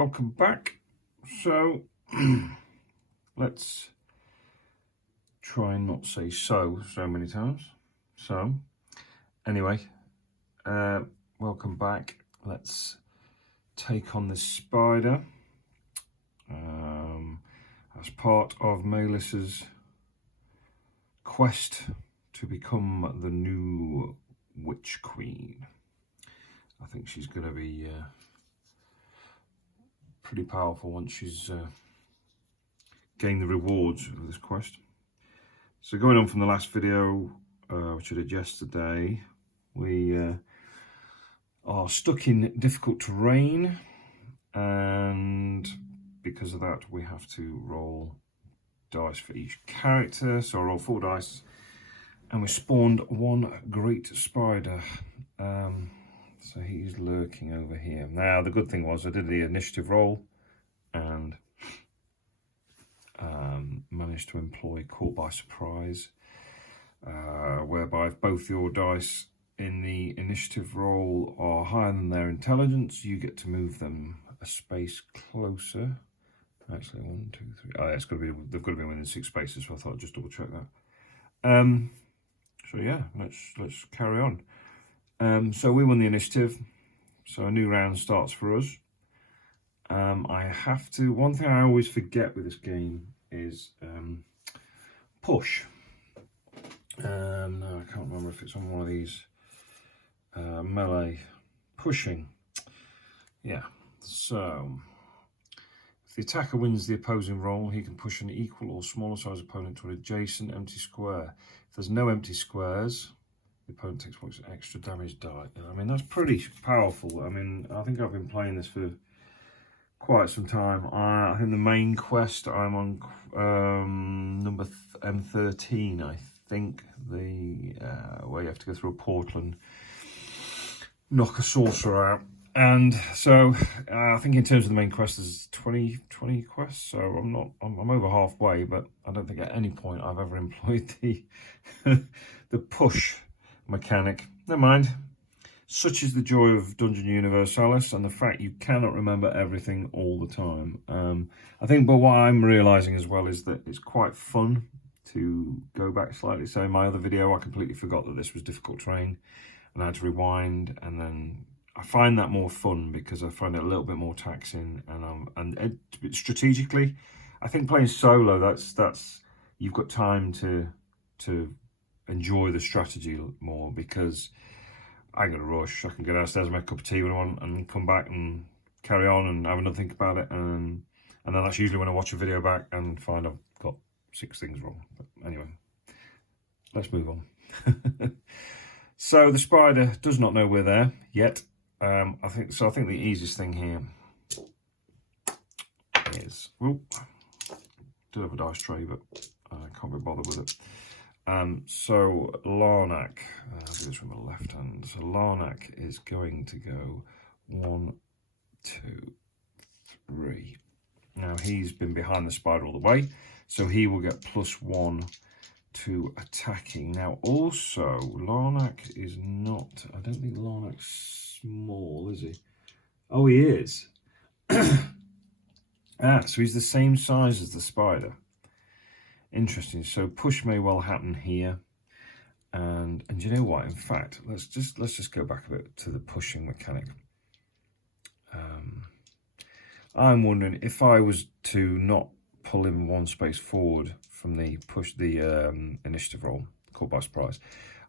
welcome back. So let's try and not say so many times. So anyway, welcome back. Let's take on this spider as part of Melis's quest to become the new Witch Queen. I think she's going to be pretty powerful once she's gained the rewards of this quest. So going on from the last video, which I did yesterday, we are stuck in difficult terrain, and because of that we have to roll dice for each character. So I roll 4 dice and we spawned one great spider. So he's lurking over here. Now the good thing was I did the initiative roll and managed to employ Caught by Surprise, whereby if both your dice in the initiative roll are higher than their intelligence, you get to move them a space closer. Actually, 1, 2, 3. Oh, yeah, they've got to be within 6 spaces. So I thought I'd just double check that. So yeah, let's carry on. So we won the initiative. So a new round starts for us. I have to. One thing I always forget with this game is push. No, I can't remember if it's on one of these melee pushing. Yeah. So if the attacker wins the opposing roll, he can push an equal or smaller size opponent to an adjacent empty square. If there's no empty squares, the opponent takes 1 extra damage die. I mean, that's pretty powerful. I mean, I think I've been playing this for quite some time. I think the main quest I'm on number M13, I think, the where you have to go through a portal and knock a sorcerer out. And so I think in terms of the main quest, there's 20 quests. So I'm over halfway, but I don't think at any point I've ever employed the the push mechanic. Never mind. Such is the joy of Dungeon Universalis and the fact you cannot remember everything all the time. I think, but what I'm realizing as well is that it's quite fun to go back slightly. So in my other video, I completely forgot that this was difficult terrain and I had to rewind, and then I find that more fun because I find it a little bit more taxing, and strategically, I think playing solo, that's you've got time to enjoy the strategy more, because I ain't got to rush. I can go downstairs and make a cup of tea when I want and come back and carry on and have another think about it, and then that's usually when I watch a video back and find I've got 6 things wrong. But anyway, let's move on. So the spider does not know we're there yet. I think the easiest thing here is, do have a dice tray, but I can't be bothered with it. So Larnak, I'll do this from the left hand. So Larnak is going to go 1, 2, 3. Now he's been behind the spider all the way, so he will get +1 to attacking. Now also, Larnak is not, I don't think Larnak's small, is he? Oh, he is. So he's the same size as the spider. Interesting. So push may well happen here, and you know what? In fact, let's just go back a bit to the pushing mechanic. I'm wondering if I was to not pull him 1 space forward from the initiative roll, Caught by Surprise.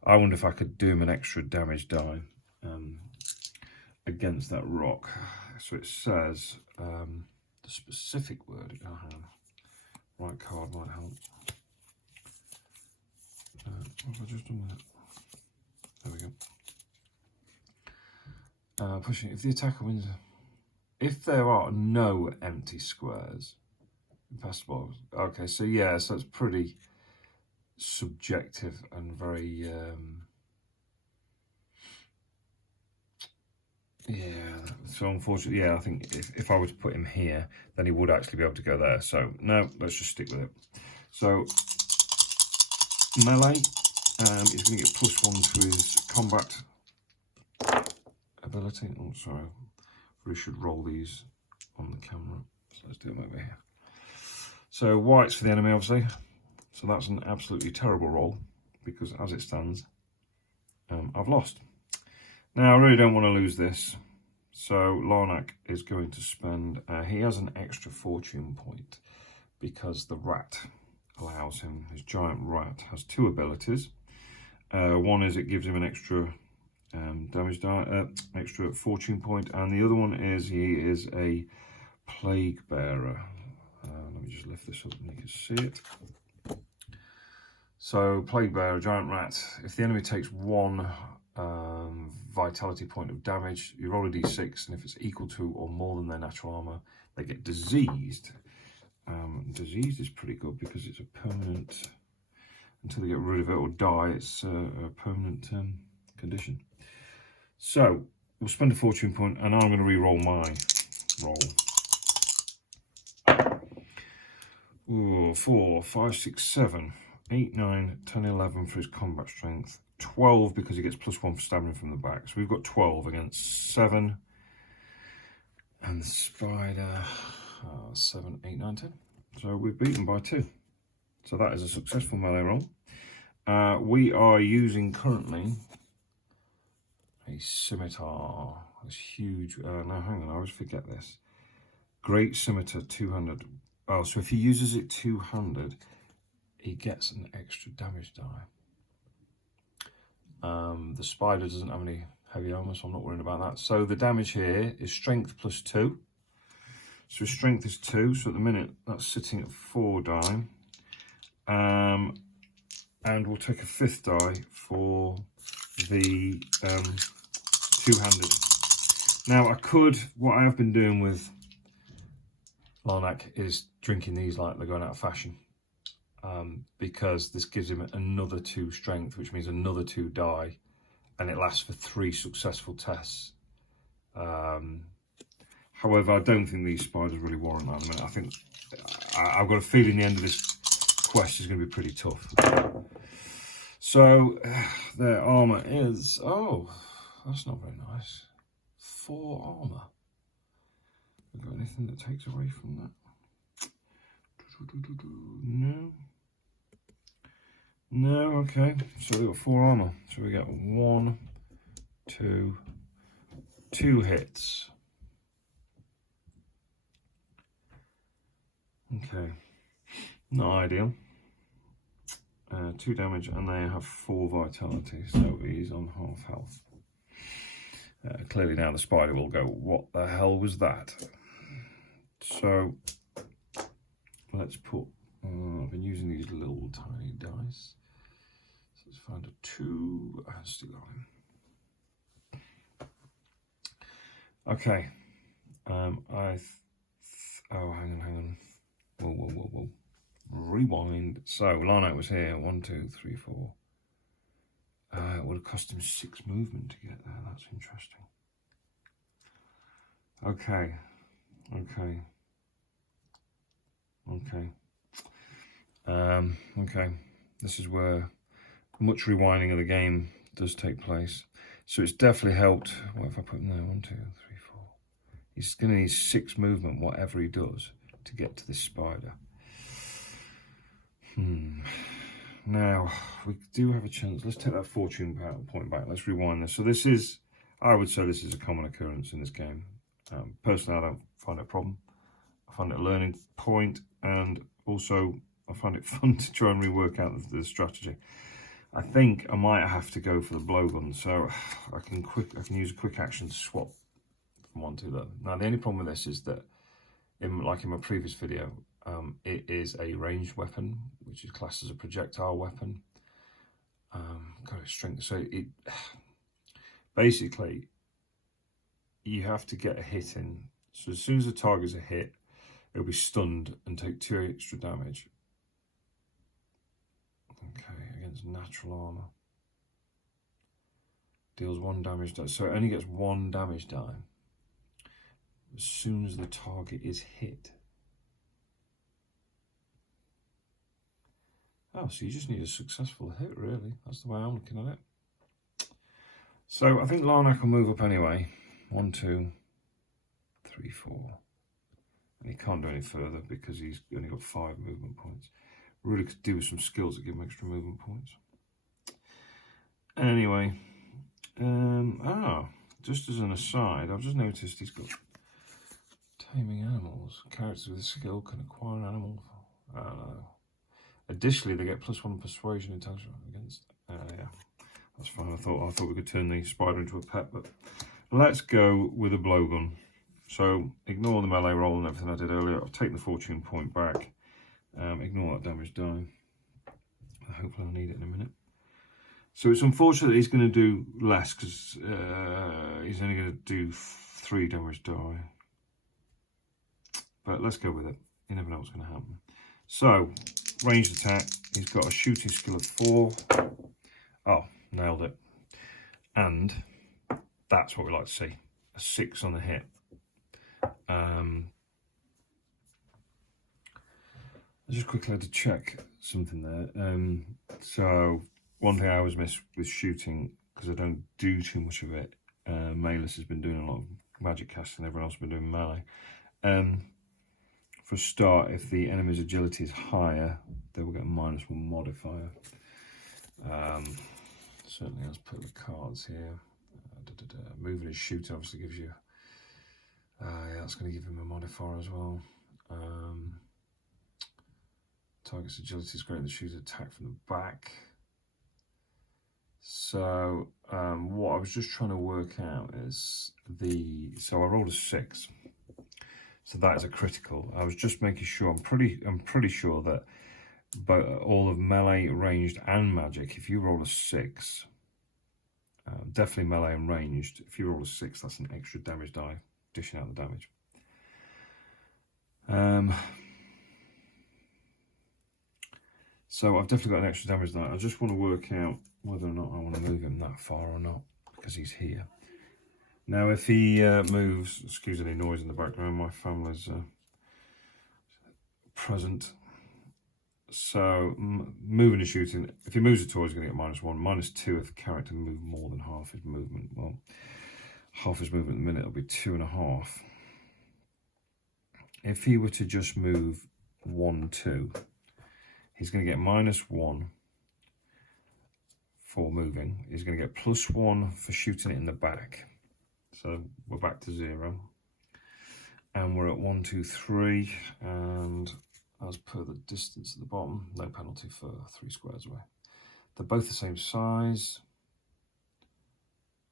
I wonder if I could do him an extra damage die against that rock. So it says the specific word. Right card might help. What have I just done with it? There we go. Pushing. If the attacker wins, if there are no empty squares, impassable. Okay, so yeah, so it's pretty subjective and very yeah. So unfortunately, yeah, I think if I were to put him here, then he would actually be able to go there. So no, let's just stick with it. So melee, he's going to get +1 to his combat ability. Oh, sorry, we should roll these on the camera. So let's do them over here. So whites for the enemy, obviously. So that's an absolutely terrible roll, because as it stands, I've lost. Now I really don't want to lose this. So Larnac is going to spend, he has an extra fortune point because the rat allows him, his giant rat has 2 abilities. One is it gives him an extra damage die, extra fortune point, and the other one is he is a plague bearer. Let me just lift this up and you can see it. So plague bearer, giant rat, if the enemy takes 1 vitality point of damage, you roll a d6, and if it's equal to or more than their natural armor, they get diseased. Diseased is pretty good because it's a permanent, until they get rid of it or die, it's a permanent condition. So we'll spend a fortune point, and I'm going to re-roll my roll. Ooh, 4, 5, 6, 7, 8, 9, 10, 11 for his combat strength. 12 because he gets +1 for stabbing from the back. So we've got 12 against 7. And the spider, 7, 8, 9, 10. So we've beaten by 2. So that is a successful melee roll. We are using currently a scimitar. This huge, no, hang on, I always forget this. Great scimitar, 200. Oh, so if he uses it 200, he gets an extra damage die. The spider doesn't have any heavy armor, so I'm not worried about that. So the damage here is strength +2. So his strength is 2, so at the minute that's sitting at 4 die. And we'll take a 5th die for the 200. Now I could, what I have been doing with Larnac is drinking these like they're going out of fashion. Because this gives him another 2 strength, which means another 2 die, and it lasts for 3 successful tests. However, I don't think these spiders really warrant that at the minute. I think I've got a feeling the end of this quest is going to be pretty tough. So their armor is, oh, that's not very nice. 4 armor. Have we got anything that takes away from that? No. No, okay. So we've got 4 armor. So we get 1, 2, 2 hits. Okay. Not ideal. 2 damage, and they have 4 vitality, so he's on half health. Clearly now the spider will go, what the hell was that? So let's put, I've been using these little tiny dice. So let's find a 2, stick that in. Okay, oh, hang on. Whoa. Rewind. So Larnac was here, 1, 2, 3, 4. It would have cost him 6 movement to get there. That's interesting. Okay. Okay. This is where much rewinding of the game does take place. So it's definitely helped. What if I put him there? 1, 2, 3, 4. He's going to need 6 movement, whatever he does, to get to this spider. Now, we do have a chance. Let's take that fortune point back. Let's rewind this. So this is, I would say this is a common occurrence in this game. Personally, I don't find it a problem. I find it a learning point, and also I find it fun to try and rework out the strategy. I think I might have to go for the blowgun, so I can use a quick action to swap from one to the other. Now, the only problem with this is that, like in my previous video, it is a ranged weapon, which is classed as a projectile weapon. Got its strength, so it basically you have to get a hit in. So as soon as the target's a hit, it'll be stunned and take 2 extra damage. Okay, against natural armor. Deals 1 damage die, so it only gets 1 damage die as soon as the target is hit. Oh, so you just need a successful hit, really. That's the way I'm looking at it. So I think Larnac will move up anyway. 1, 2, 3, 4. And he can't do any further because he's only got 5 movement points. Really could do with some skills that give him extra movement points. Anyway, just as an aside, I've just noticed he's got taming animals. Characters with a skill can acquire an animal. I don't know. Additionally, they get +1 persuasion intelligence against. Yeah, that's fine. I thought we could turn the spider into a pet, but let's go with a blowgun. So ignore the melee roll and everything I did earlier. I'll take the fortune point back. Ignore that damage die. Hopefully I'll need it in a minute. So it's unfortunate that he's going to do less because he's only going to do 3 damage die. But let's go with it. You never know what's going to happen. So, ranged attack. He's got a shooting skill of 4. Oh, nailed it. And that's what we like to see. A 6 on the hit. I just quickly had to check something there. So, one thing I always miss with shooting, because I don't do too much of it, Malus has been doing a lot of magic casting, everyone else has been doing melee. For a start, if the enemy's agility is higher, they will get a -1 modifier. Certainly, let's put the cards here. Moving and shooting obviously gives you. Yeah, that's going to give him a modifier as well. Target's agility is greater than the shooter's attack from the back. So what I was just trying to work out is so I rolled a 6. So that is a critical. I was just making sure. I'm pretty sure that all of melee, ranged, and magic. If you roll a 6, definitely melee and ranged. If you roll a 6, that's an extra damage die, dishing out the damage. So I've definitely got an extra damage die. I just want to work out whether or not I want to move him that far or not, because he's here. Now, if he moves, excuse any noise in the background, my family's present. So, moving and shooting, if he moves a toy, he's going to get -1. -2 if the character moves more than half his movement. Well, half his movement in a minute will be 2.5. If he were to just move 1, 2, he's going to get -1 for moving. He's going to get +1 for shooting it in the back. So we're back to 0. And we're at 1, 2, 3. And as per the distance at the bottom, no penalty for 3 squares away. They're both the same size.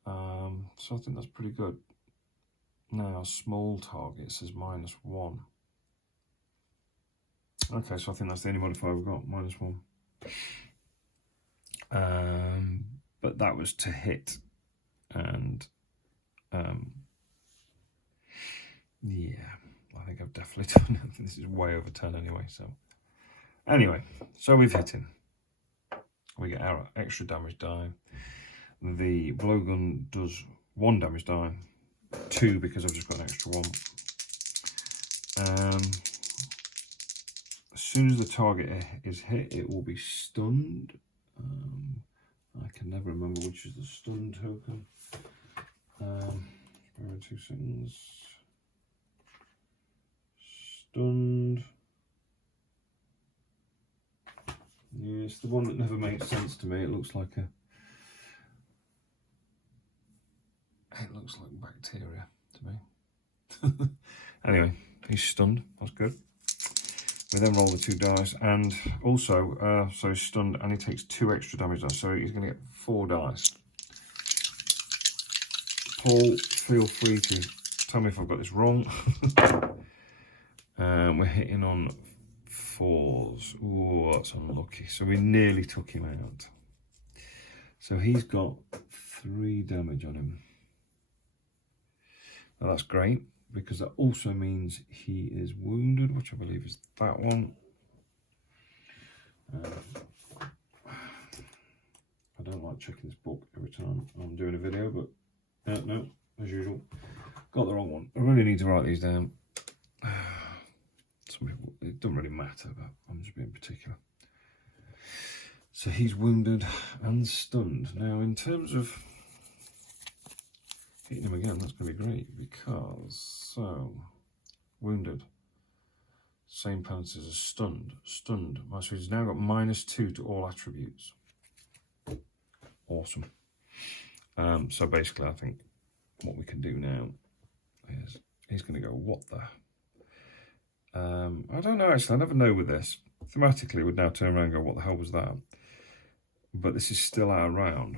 So I think that's pretty good. Now, small target says -1. Okay, so I think that's the only modifier we've got, -1. But that was to hit. And yeah, I think I've definitely done it. I think this is way over 10 anyway. So anyway, so we've hit him. We get our extra damage die. The blowgun does 1 damage die, 2 because I've just got an extra 1. As soon as the target is hit, it will be stunned. I can never remember which is the stun token. 2 seconds. Stunned. Yeah, it's the one that never makes sense to me. It looks like bacteria to me. Anyway, he's stunned. That's good. We then roll the 2 dice, and also, so he's stunned, and he takes 2 extra damage dice, so he's going to get 4 dice. Paul, feel free to tell me if I've got this wrong. We're hitting on 4s. Ooh, that's unlucky. So we nearly took him out. So he's got 3 damage on him. Now that's great, because that also means he is wounded, which I believe is that one. I don't like checking this book every time I'm doing a video, but no, as usual, got the wrong one. I really need to write these down. Some people, it doesn't really matter, but I'm just being particular. So he's wounded and stunned. Now, in terms of hitting him again, that's going to be great, because, so, wounded. Same penalties as stunned. Stunned. So he's now got -2 to all attributes. Awesome. So basically, I think what we can do now is he's going to go, what the? I don't know, actually. I never know with this. Thematically, it would now turn around and go, what the hell was that? But this is still our round.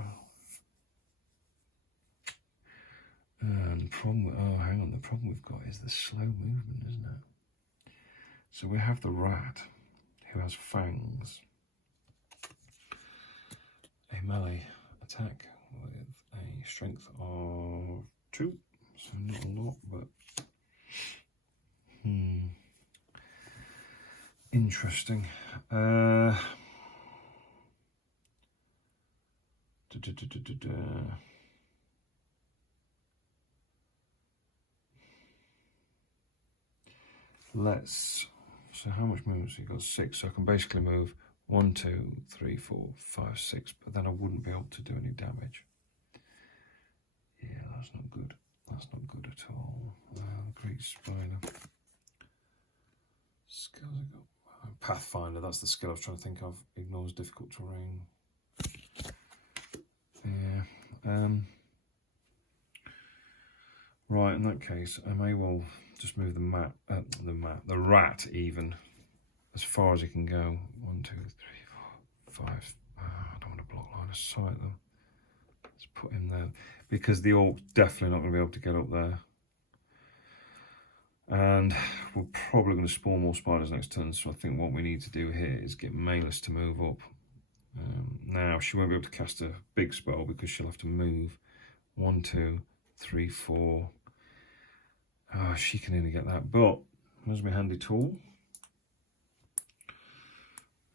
And the problem, hang on, the problem we've got is the slow movement, isn't it? So we have the rat, who has fangs. A melee attack with a strength of 2. So not a lot, but... Interesting. So how much movement? So you've got 6, so I can basically move 1, 2, 3, 4, 5, 6, but then I wouldn't be able to do any damage. Yeah, that's not good. That's not good at all. Great Spider. Skills I got. Pathfinder, that's the skill I was trying to think of. Ignores difficult terrain. Yeah. Right, in that case, I may well just move the rat even as far as it can go. 1, 2, 3, 4, 5. I don't want to block line of sight though. Let's put him there because the orc's definitely not going to be able to get up there. And we're probably going to spawn more spiders next turn, so I think what we need to do here is get Malus to move up. Now, she won't be able to cast a big spell because she'll have to move 1, 2, 3, 4. She can only get that, but there's my handy tool.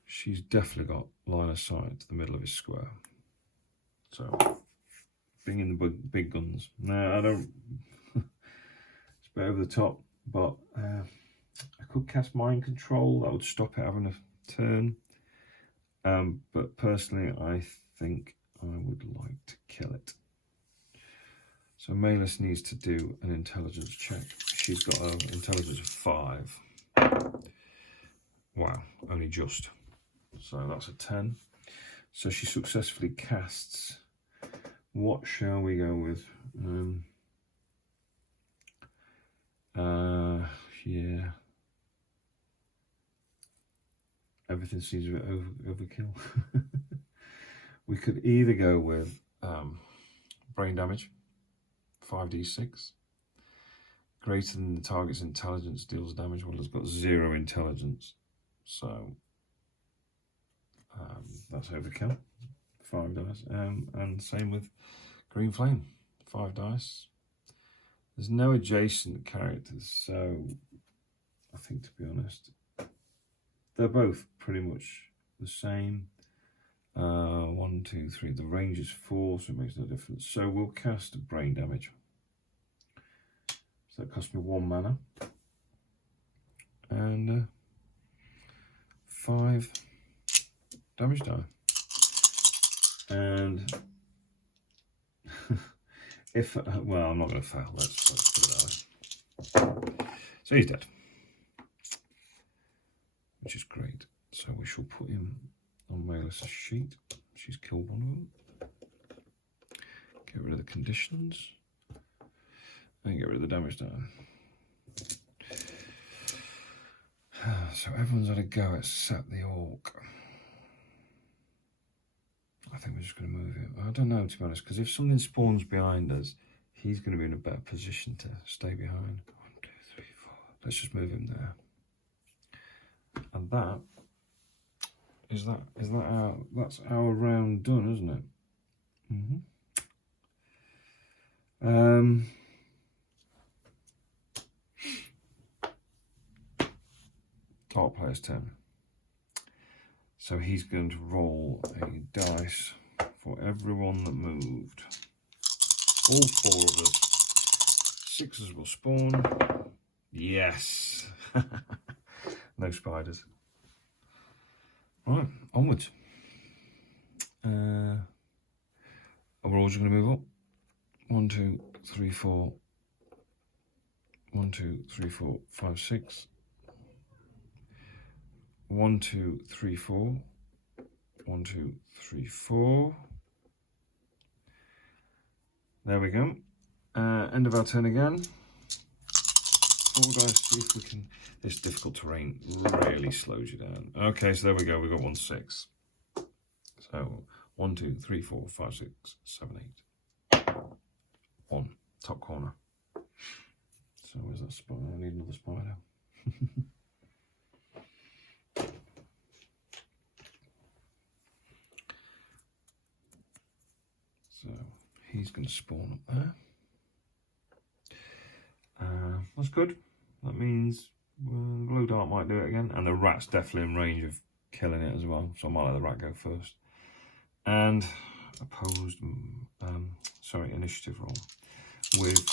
She's definitely got line of sight to the middle of his square. So, bring in the big guns. Now, I don't... it's a bit over the top. But I could cast Mind Control, that would stop it having a turn. But personally, I think I would like to kill it. So Malus needs to do an intelligence check. She's got an intelligence of 5. Wow, only just. So that's a 10. So she successfully casts. What shall we go with? Yeah. Everything seems a bit overkill. We could either go with brain damage, 5d6. Greater than the target's intelligence deals damage. Well, it's got 0 intelligence. So that's overkill. 5 dice. And same with green flame, 5 dice. There's no adjacent characters, so I think, to be honest, they're both pretty much the same. 1, 2, 3. The range is 4, so it makes no difference. So we'll cast brain damage. So that cost me 1 mana. And 5 damage die. And if well, I'm not going to fail. Let's put it out. So he's dead, which is great. So we shall put him on Malus' sheet. She's killed one of them. Get rid of the conditions and get rid of the damage down. So everyone's had a go except the orc. I think we're just going to move it. I don't know, to be honest, because if something spawns behind us, he's going to be in a better position to stay behind. 1, 2, 3, 4. Let's just move him there. And that's our round done, isn't it? Top player's turn. So he's going to roll a dice for everyone that moved. All 4 of us. 6s will spawn. Yes. No spiders. Right, onwards. We're all just going to move up. 1, 2, 3, 4. 1, 2, 3, 4, 5, 6. 1, 2, 3, 4. 1, 2, 3, 4. There we go. End of our turn again. 4 dice, see if we can. This difficult terrain really slows you down. Okay, so there we go. We got 1, 6. So 1, 2, 3, 4, 5, 6, 7, 8. 1, top corner. So where's that spider? I need another spider. So he's going to spawn up there. That's good. That means glow dart might do it again, and the rat's definitely in range of killing it as well. So I might let the rat go first. And opposed, initiative roll with.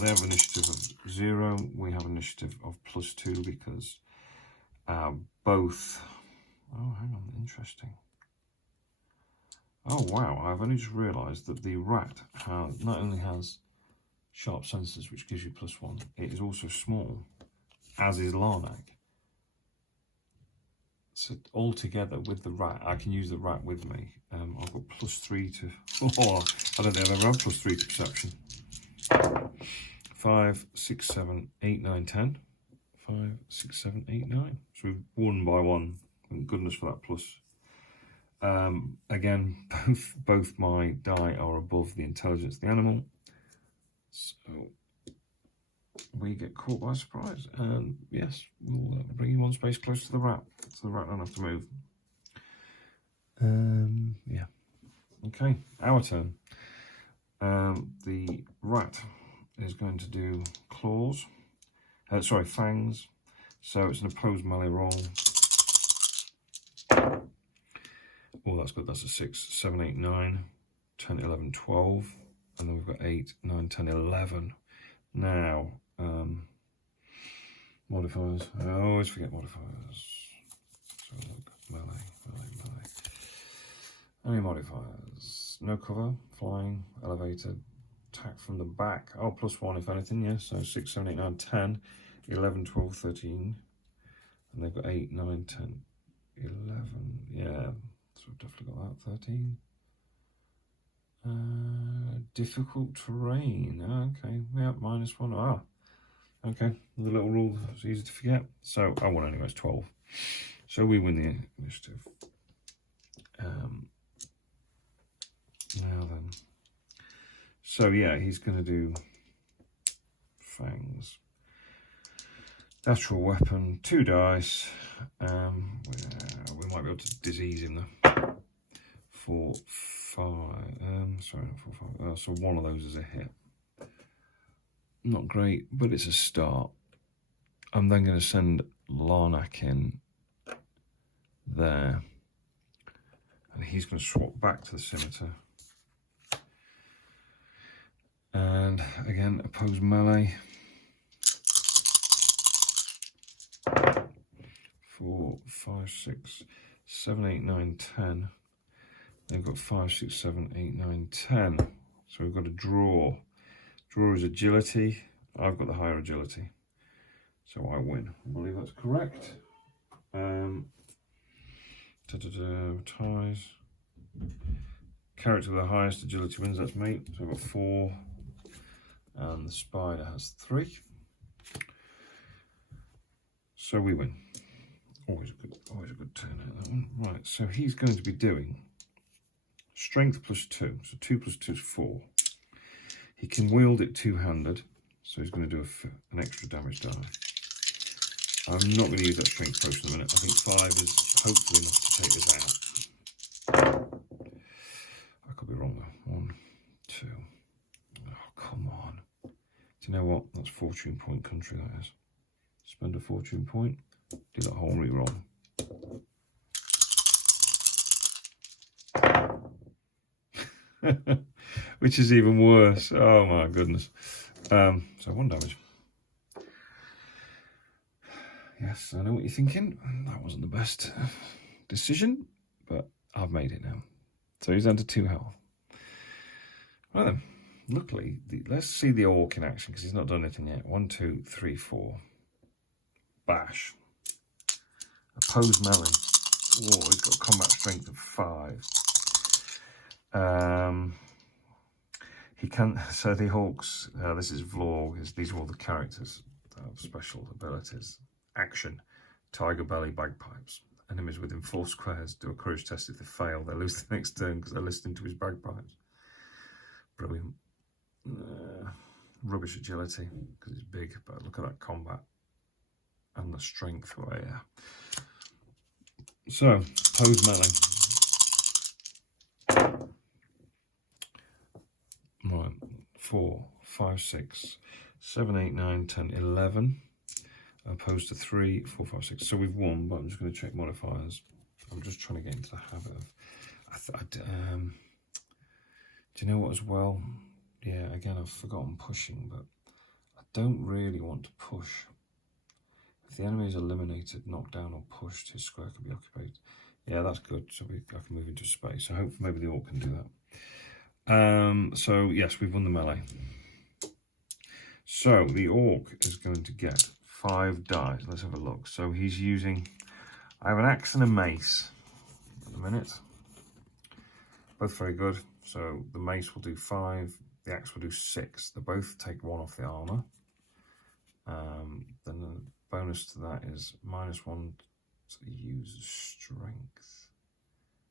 They have initiative of 0. We have initiative of +2 because both. Oh, hang on, interesting. Oh wow! I've only just realised that the rat not only has sharp senses, which gives you +1, it is also small, as is Larnak. So altogether with the rat, I can use the rat with me. I've got +3 to. Oh, I don't think I've ever had +3 to perception. 5, 6, 7, 8, 9, 10. 5, 6, 7, 8, 9. So we've won by 1. Thank goodness for that plus. Again, both my die are above the intelligence of the animal. So we get caught by surprise. And yes, we'll bring you 1 space closer to the rat. So the rat don't have to move. Yeah. Okay, our turn. The rat is going to do claws. Fangs. So it's an opposed melee roll. Oh, that's good. That's a 6, 7, 8, 9, 10, 11, 12. And then we've got 8, 9, 10, 11. Now, modifiers. I always forget modifiers. So look, melee. Any modifiers? No cover, flying, elevated, attack from the back. Oh, +1 if anything, yes. So 6, 7, 8, 9, 10, 11, 12, 13. And they've got 8, 9, 10, 11. Yeah, so we've definitely got that. 13. Difficult terrain. Okay, yeah, -1. Ah, okay. The little rule is easy to forget. So I won anyway, it's 12. So we win the initiative. Now then. So yeah, he's going to do fangs. Natural weapon, 2 dice. We might be able to disease him though. 4, 5. Sorry, not 4, 5. So 1 of those is a hit. Not great, but it's a start. I'm then going to send Larnak in there, and he's going to swap back to the scimitar. And again, opposed melee. 4, 5, 6, 7, 8, 9, 10. They've got 5, 6, 7, 8, 9, 10. So we've got a draw. Draw is agility. I've got the higher agility. So I win. I believe that's correct. Ties. Character with the highest agility wins, that's me. So I've got 4. And the spider has 3. So we win. Always a good turn out, that one. Right, so he's going to be doing strength +2. So 2 + 2 is 4. He can wield it 2-handed, so he's going to do an extra damage die. I'm not going to use that strength potion in a minute. I think 5 is hopefully enough to take this out. I could be wrong though. 1, 2. Oh, come on. Do you know what? That's fortune point country, that is. Spend a fortune point. Do that whole re-roll. Which is even worse. Oh my goodness. So 1 damage. Yes, I know what you're thinking. That wasn't the best decision, but I've made it now. So he's down to 2 health. Right then. Luckily, let's see the orc in action because he's not done anything yet. 1, 2, 3, 4. Bash. Opposed melee. Oh, he's got combat strength of 5. He can, so the Hawks, this is Vlog, these are all the characters that have special abilities. Action, Tiger Belly, Bagpipes. Enemies within 4 squares do a courage test. If they fail, they lose the next turn because they're listening to his bagpipes. Brilliant. Rubbish agility because it's big, but look at that combat and the strength. Oh, yeah. So, opposed melee. Right, 4, 5, 6, 7, 8, 9, 10, 11. Opposed to 3, 4, 5, 6. So we've won, but I'm just going to check modifiers. I'm just trying to get into the habit of. Do you know what as well? Yeah, again, I've forgotten pushing, but I don't really want to push. If the enemy is eliminated, knocked down, or pushed, his square can be occupied. Yeah, that's good. So I can move into space. So hopefully maybe the Orc can do that. So yes, we've won the melee. So the Orc is going to get 5 dice. Let's have a look. So he's using, I have an axe and a mace at the minute. Both very good. So the mace will do 5, the axe will do 6. They both take 1 off the armor. Then the bonus to that is -1 to the user's strength.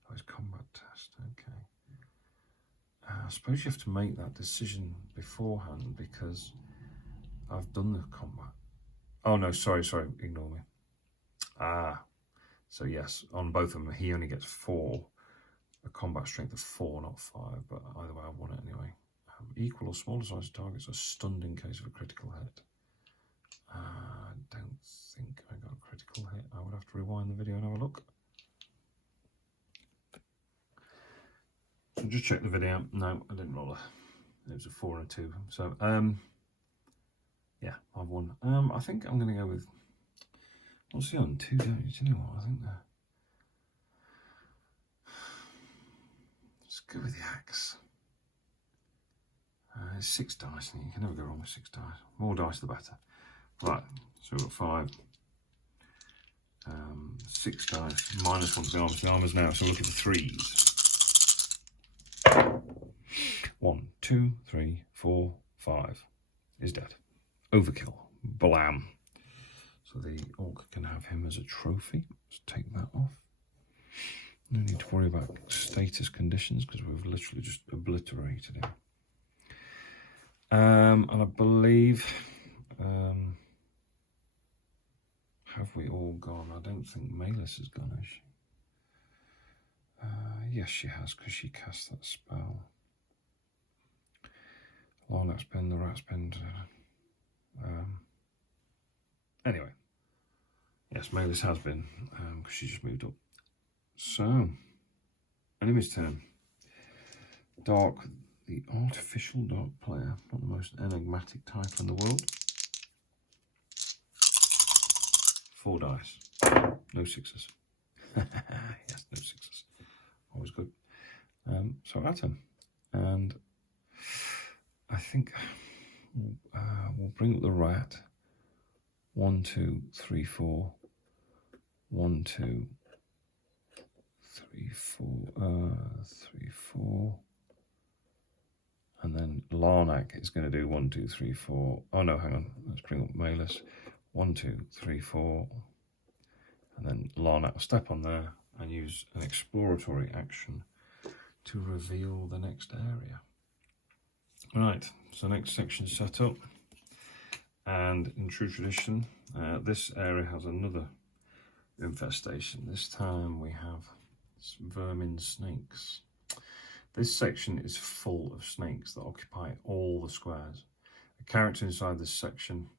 Oh, it's combat test. Okay. I suppose you have to make that decision beforehand because I've done the combat. Oh no, sorry, ignore me. So yes, on both of them, he only gets 4, a combat strength of 4, not 5, but either way, I've won it anyway. Equal or smaller size targets are stunned in case of a critical hit. I don't think I got a critical hit. I would have to rewind the video and have a look. So just check the video. No, I didn't roll it was a 4 and a 2. So, yeah, I've won. I think I'm going to go with, what's he on? 2 damage. Do you know what? I think let's go with the axe. 6 dice, and you can never go wrong with 6 dice. More dice, the better. Right, so we've got 5. 6 dice, -1 to the armor. The armor's now, so look at the 3s. 1, 2, 3, 4, 5 is dead. Overkill. Blam. So the Orc can have him as a trophy. Let's take that off. No need to worry about status conditions because we've literally just obliterated him. And I believe, have we all gone? I don't think Malis has gone, has she? Yes, she has, because she cast that spell. Larnak's been, the rat's been. Anyway, yes, Malis has been, because she just moved up. So, enemy's turn. Dark, the artificial dark player, not the most enigmatic title in the world. 4 dice, no 6s. Yes, no 6s. Always good. So Atom, and I think we'll bring up the rat. 1, 2, 3, 4. 1, 2, 3, 4. 3, 4. And then Larnak is going to do 1, 2, 3, 4. Oh no, hang on. Let's bring up Malis. 1, 2, 3, 4. And then Larnak will step on there and use an exploratory action to reveal the next area. Right, so next section set up. And in true tradition, this area has another infestation. This time we have vermin snakes. This section is full of snakes that occupy all the squares. A character inside this section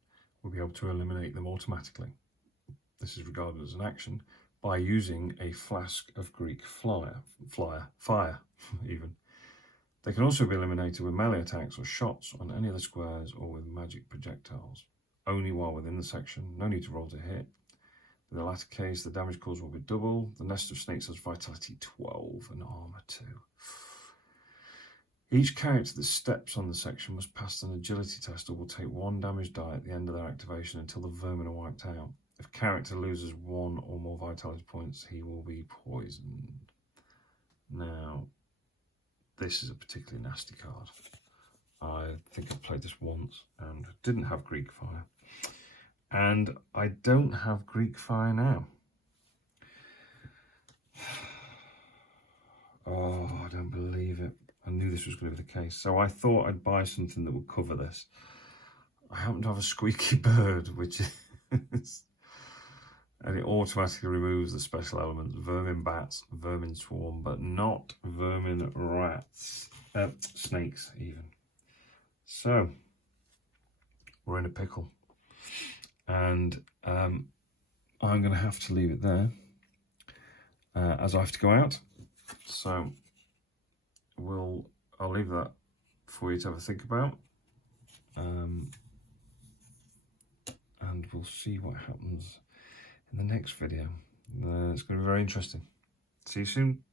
will be able to eliminate them automatically. This is regarded as an action by using a flask of Greek fire even. They can also be eliminated with melee attacks or shots on any of the squares or with magic projectiles. Only while within the section, no need to roll to hit. In the latter case, the damage caused will be double. The nest of snakes has vitality 12 and armor 2. Each character that steps on the section must pass an agility test or will take 1 damage die at the end of their activation until the vermin are wiped out. If character loses 1 or more vitality points, he will be poisoned. Now, this is a particularly nasty card. I think I played this once and didn't have Greek Fire. And I don't have Greek Fire now. Oh, I don't believe it. I knew this was going to be the case. So I thought I'd buy something that would cover this. I happen to have a Squeaky Bird, which is... and it automatically removes the special elements, Vermin Bats, Vermin Swarm, but not Vermin Rats, Snakes even. So, we're in a pickle. And I'm going to have to leave it there, as I have to go out. So, I'll leave that for you to have a think about. And we'll see what happens in the next video. It's going to be very interesting. See you soon.